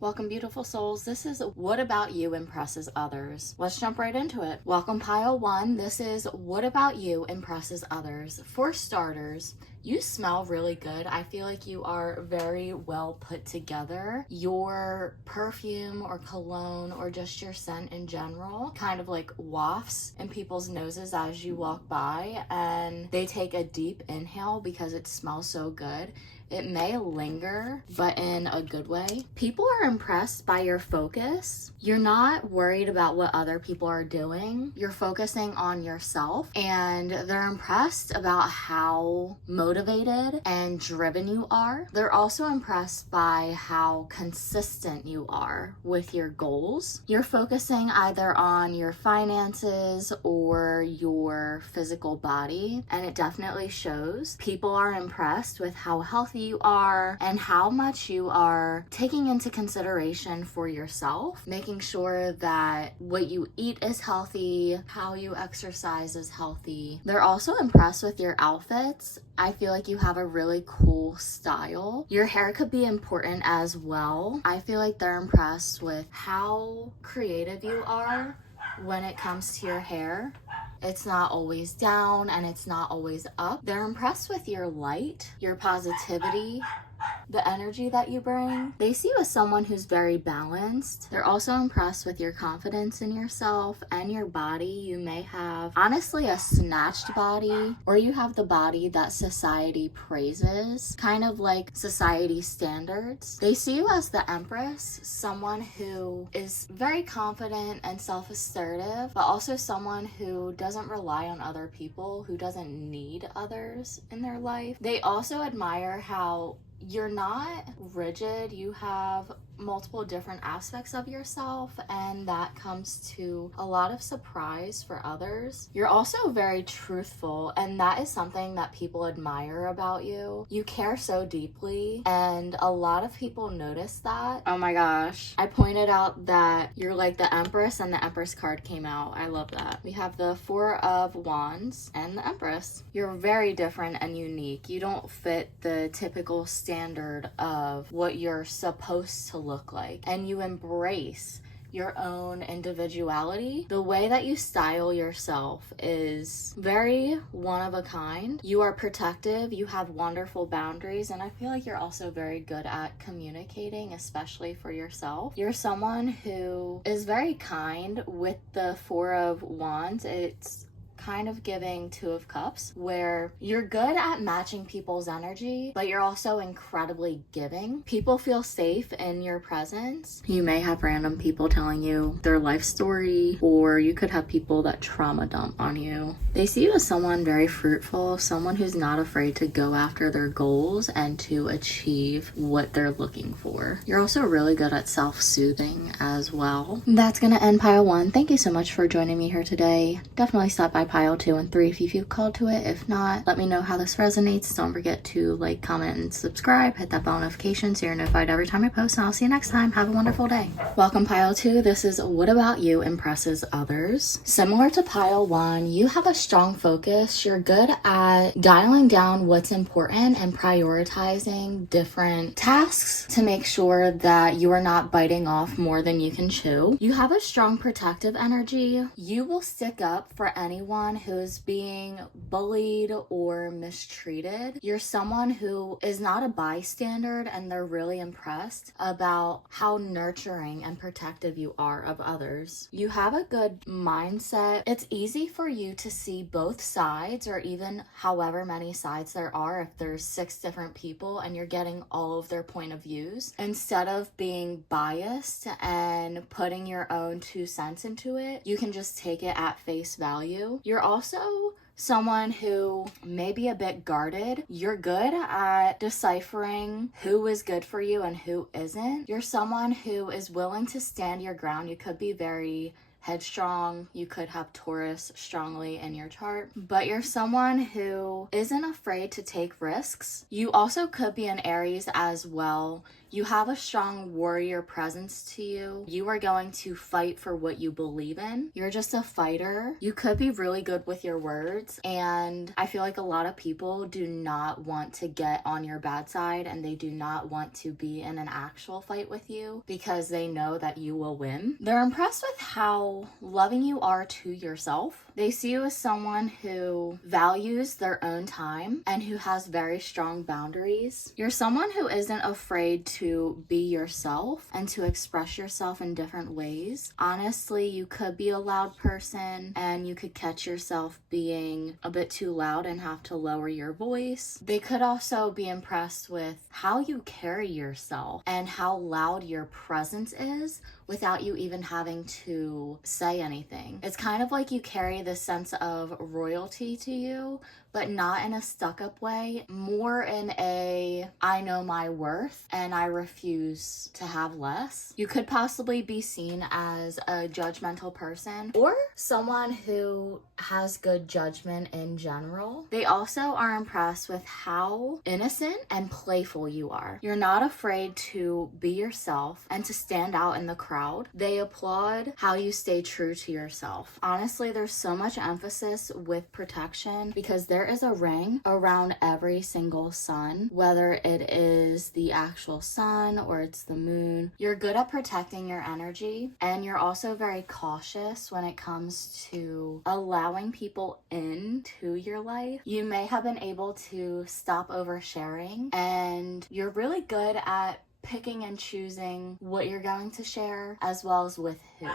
Welcome, beautiful souls. This is What About You Impresses Others. Let's jump right into it. Welcome, pile one. This is What About You Impresses Others. For starters, you smell really good. I feel like you are very well put together. Your perfume or cologne or just your scent in general kind of like wafts in people's noses as you walk by, and they take a deep inhale because it smells so good. It may linger, but in a good way. People are impressed by your focus. You're not worried about what other people are doing. You're focusing on yourself, and they're impressed about how motivated and driven you are. They're also impressed by how consistent you are with your goals. You're focusing either on your finances or your physical body, and it definitely shows. People are impressed with how healthy you are and how much you are taking into consideration for yourself, making sure that what you eat is healthy, how you exercise is healthy. They're also impressed with your outfits. I feel like you have a really cool style. Your hair could be important as well. I feel like they're impressed with how creative you are when it comes to your hair. It's not always down and it's not always up. They're impressed with your light, your positivity, the energy that you bring. They see you as someone who's very balanced. They're also impressed with your confidence in yourself and your body. You may have, honestly, a snatched body, or you have the body that society praises, kind of like society standards. They see you as the Empress, someone who is very confident and self-assertive, but also someone who doesn't rely on other people, who doesn't need others in their life. They also admire how you're not rigid. You have multiple different aspects of yourself, and that comes to a lot of surprise for others. You're also very truthful, and that is something that people admire about you. You care so deeply, and a lot of people notice that. Oh my gosh, I pointed out that you're like the Empress, and the Empress card came out. I love that. We have the Four of Wands and the Empress. You're very different and unique. You don't fit the typical standard of what you're supposed to look like, and you embrace your own individuality. The way that you style yourself is very one of a kind. You are protective, you have wonderful boundaries, and I feel like you're also very good at communicating, especially for yourself. You're someone who is very kind. With the Four of Wands, it's kind of giving Two of Cups, where you're good at matching people's energy, but you're also incredibly giving. People feel safe in your presence. You may have random people telling you their life story, or you could have people that trauma dump on you. They see you as someone very fruitful, someone who's not afraid to go after their goals and to achieve what they're looking for. You're also really good at self-soothing as well. That's gonna end pile one. Thank you so much for joining me here today. Definitely stop by pile 2 and 3 if you feel called to it. If not, let me know how this resonates. Don't forget to like, comment, and subscribe. Hit that bell notification so you're notified every time I post, and I'll see you next time. Have a wonderful day. Welcome, pile 2. This is What About You Impresses Others. Similar to pile 1, you have a strong focus. You're good at dialing down what's important and prioritizing different tasks to make sure that you are not biting off more than you can chew. You have a strong protective energy. You will stick up for anyone who's being bullied or mistreated. You're someone who is not a bystander, and they're really impressed about how nurturing and protective you are of others. You have a good mindset. It's easy for you to see both sides, or even however many sides there are. If there's 6 different people and you're getting all of their point of views, instead of being biased and putting your own 2 cents into it, you can just take it at face value. You're also someone who may be a bit guarded. You're good at deciphering who is good for you and who isn't. You're someone who is willing to stand your ground. You could be very headstrong. You could have Taurus strongly in your chart, but you're someone who isn't afraid to take risks. You also could be an Aries as well. You have a strong warrior presence to you. You are going to fight for what you believe in. You're just a fighter. You could be really good with your words, and I feel like a lot of people do not want to get on your bad side, and they do not want to be in an actual fight with you because they know that you will win. They're impressed with how loving you are to yourself. They see you as someone who values their own time and who has very strong boundaries. You're someone who isn't afraid to be yourself and to express yourself in different ways. Honestly, you could be a loud person and you could catch yourself being a bit too loud and have to lower your voice. They could also be impressed with how you carry yourself and how loud your presence is without you even having to say anything. It's kind of like you carry this sense of royalty to you, but not in a stuck-up way, more in a I know my worth and I refuse to have less. You could possibly be seen as a judgmental person or someone who has good judgment in general. They also are impressed with how innocent and playful you are. You're not afraid to be yourself and to stand out in the crowd. They applaud how you stay true to yourself. Honestly, there's so much emphasis with protection because there is a ring around every single sun, whether it is the actual sun or it's the moon. You're good at protecting your energy, and you're also very cautious when it comes to allowing people into your life. You may have been able to stop oversharing, and you're really good at picking and choosing what you're going to share as well as with who.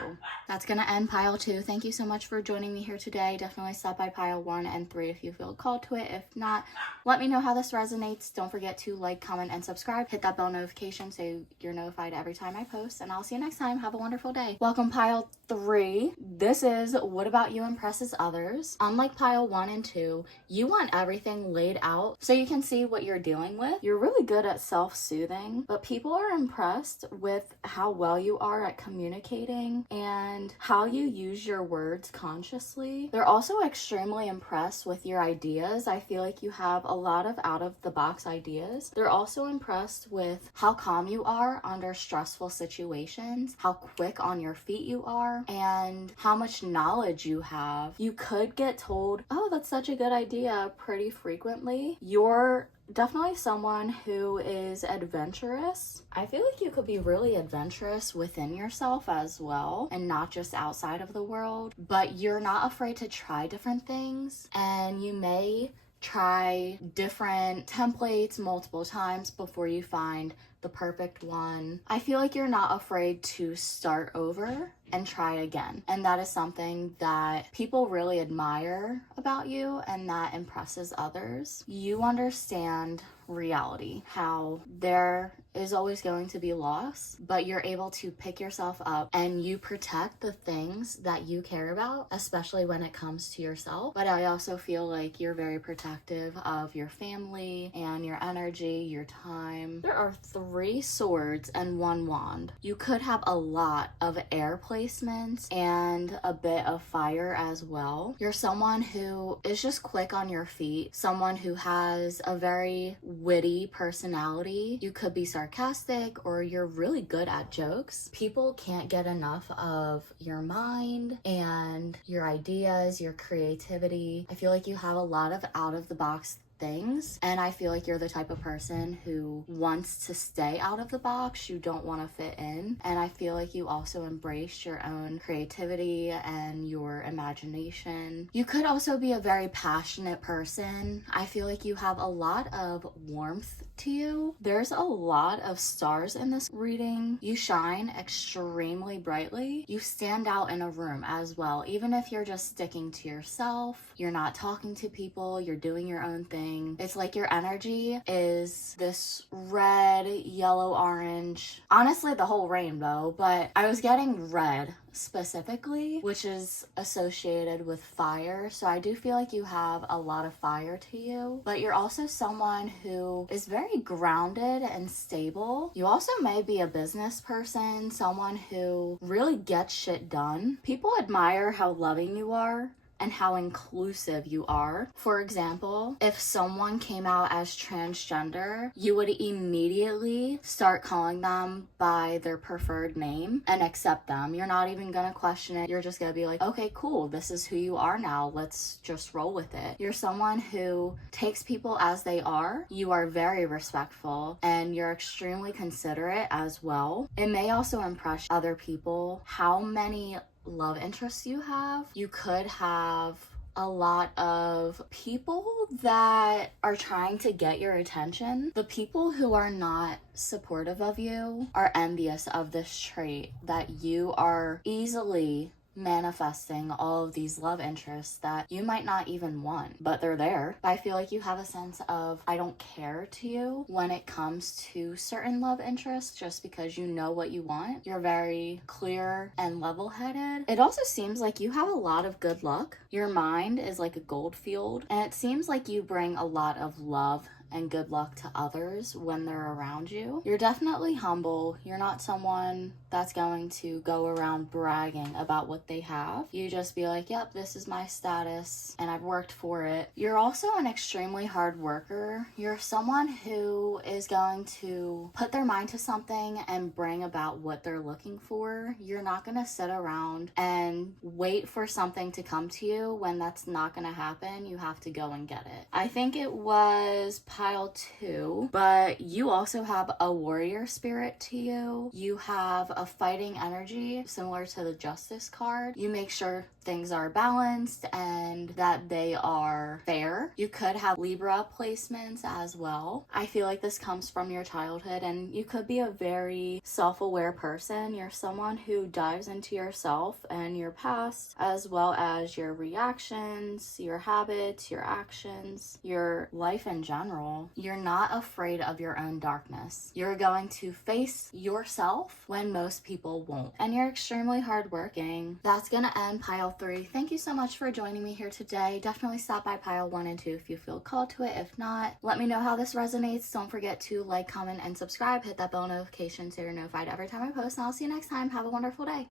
That's gonna end pile 2. Thank you so much for joining me here today. Definitely stop by pile 1 and 3 if you feel called to it. If not, let me know how this resonates. Don't forget to like, comment, and subscribe. Hit that bell notification so you're notified every time I post, and I'll see you next time. Have a wonderful day. Welcome pile 3. This is what about you impresses others. Unlike pile 1 and 2, you want everything laid out so you can see what you're dealing with. You're really good at self-soothing, but people are impressed with how well you are at communicating and how you use your words consciously. They're also extremely impressed with your ideas. I feel like you have a lot of out-of-the-box ideas. They're also impressed with how calm you are under stressful situations, how quick on your feet you are, and how much knowledge you have. You could get told, oh, that's such a good idea pretty frequently. You're definitely someone who is adventurous. I feel like you could be really adventurous within yourself as well and not just outside of the world, but you're not afraid to try different things, and you may try different templates multiple times before you find the perfect one. I feel like you're not afraid to start over and try again. And that is something that people really admire about you and that impresses others. You understand reality, how there is always going to be loss, but you're able to pick yourself up and you protect the things that you care about, especially when it comes to yourself. But I also feel like you're very protective of your family and your energy, your time. There are 3 swords and 1 wand. You could have a lot of air placements and a bit of fire as well. You're someone who is just quick on your feet, someone who has a very witty personality. You could be sarcastic or you're really good at jokes. People can't get enough of your mind and your ideas, your creativity. I feel like you have a lot of out-of-the-box things, and I feel like you're the type of person who wants to stay out of the box. You don't want to fit in, and I feel like you also embrace your own creativity and your imagination. You could also be a very passionate person. I feel like you have a lot of warmth to you. There's a lot of stars in this reading. You shine extremely brightly. You stand out in a room as well, even if you're just sticking to yourself, you're not talking to people, you're doing your own thing. It's like your energy is this red, yellow, orange, honestly the whole rainbow, but I was getting red specifically, which is associated with fire. So I do feel like you have a lot of fire to you, but you're also someone who is very grounded and stable. You also may be a business person, someone who really gets shit done. People admire how loving you are, and how inclusive you are. For example, if someone came out as transgender, you would immediately start calling them by their preferred name and accept them. You're not even gonna question it. You're just gonna be like, okay, cool, this is who you are now. Let's just roll with it. You're someone who takes people as they are. You are very respectful and you're extremely considerate as well. It may also impress other people how many love interests you have. You could have a lot of people that are trying to get your attention. The people who are not supportive of you are envious of this trait, that you are easily manifesting all of these love interests that you might not even want, but they're there. I feel like you have a sense of I don't care to you when it comes to certain love interests, just because you know what you want. You're very clear and level-headed. It also seems like you have a lot of good luck. Your mind is like a gold field, and it seems like you bring a lot of love and good luck to others when they're around you. You're definitely humble. You're not someone that's going to go around bragging about what they have. You just be like, yep, this is my status and I've worked for it. You're also an extremely hard worker. You're someone who is going to put their mind to something and bring about what they're looking for. You're not going to sit around and wait for something to come to you when that's not going to happen. You have to go and get it. I think it was pile 2, but you also have a warrior spirit to you. You have a fighting energy similar to the Justice card. You make sure things are balanced and that they are fair. You could have Libra placements as well. I feel like this comes from your childhood, and you could be a very self-aware person. You're someone who dives into yourself and your past, as well as your reactions, your habits, your actions, your life in general. You're not afraid of your own darkness. You're going to face yourself when most people won't. And you're extremely hardworking. That's gonna end pile 3. Thank you so much for joining me here today. Definitely stop by pile 1 and 2 if you feel called to it. If not, let me know how this resonates. Don't forget to like, comment, and subscribe. Hit that bell notification so you're notified every time I post, and I'll see you next time. Have a wonderful day.